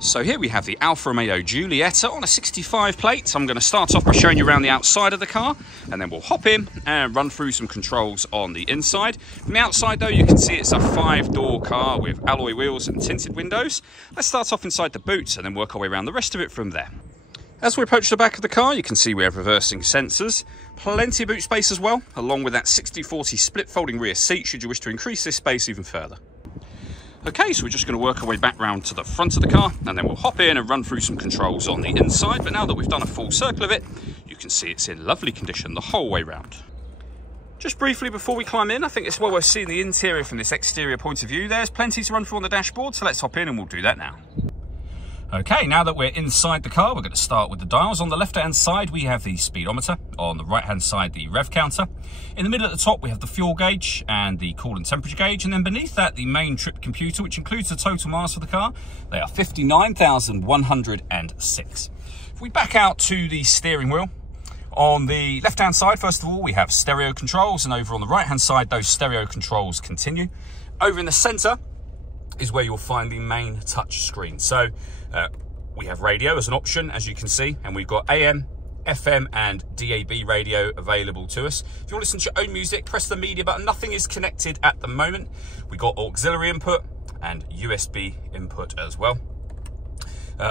So here we have the Alfa Romeo Giulietta on a 65 plate. I'm going to start off by showing you around the outside of the car, and then we'll hop in and run through some controls on the inside. From the outside though, you can see it's a 5-door car with alloy wheels and tinted windows. Let's start off inside the boot and then work our way around the rest of it from there. As we approach the back of the car, you can see we have reversing sensors, plenty of boot space as well, along with that 60/40 split folding rear seat should you wish to increase this space even further. Okay, so we're just going to work our way back round to the front of the car, and then we'll hop in and run through some controls on the inside. But now that we've done a full circle of it, you can see it's in lovely condition the whole way round. Just briefly before we climb in, I think it's well worth seeing the interior from this exterior point of view. There's plenty to run through on the dashboard, so let's hop in and we'll do that now. Okay, now that we're inside the car, we're going to start with the dials. On the left-hand side, we have the speedometer. On the right-hand side, the rev counter. In the middle at the top, we have the fuel gauge and the coolant temperature gauge. And then beneath that, the main trip computer, which includes the total miles for the car. They are 59,106. If we back out to the steering wheel, on the left-hand side, first of all, we have stereo controls. And over on the right-hand side, those stereo controls continue. Over in the center is where you'll find the main touch screen. So we have radio as an option, as you can see, and we've got AM, FM and DAB radio available to us. If you want to listen to your own music, press the media button. Nothing is connected at the moment. We've got auxiliary input and USB input as well.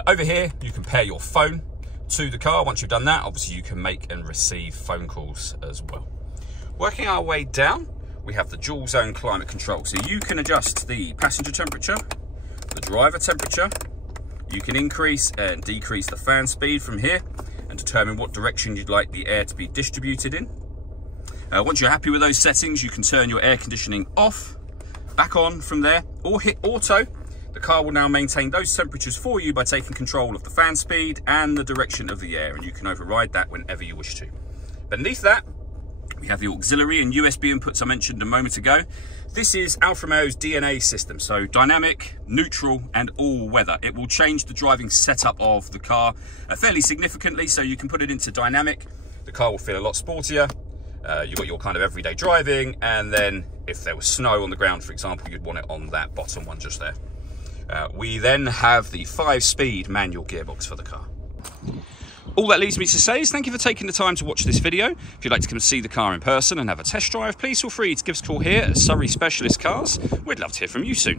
Over here, you can pair your phone to the car. Once you've done that, obviously you can make and receive phone calls as well. Working our way down, we have the dual zone climate control. So you can adjust the passenger temperature, the driver temperature. You can increase and decrease the fan speed from here and determine what direction you'd like the air to be distributed in. Once you're happy with those settings, you can turn your air conditioning off, back on from there, or hit auto. The car will now maintain those temperatures for you by taking control of the fan speed and the direction of the air, and you can override that whenever you wish to. Beneath that, we have the auxiliary and USB inputs I mentioned a moment ago. This is Alfa Romeo's DNA system, so dynamic, neutral and all weather. It will change the driving setup of the car fairly significantly, so you can put it into dynamic. The car will feel a lot sportier. You've got your kind of everyday driving, and then if there was snow on the ground, for example, you'd want it on that bottom one just there. We then have the 5-speed manual gearbox for the car. All that leaves me to say is thank you for taking the time to watch this video. If you'd like to come and see the car in person and have a test drive, please feel free to give us a call here at Surrey Specialist Cars. We'd love to hear from you soon.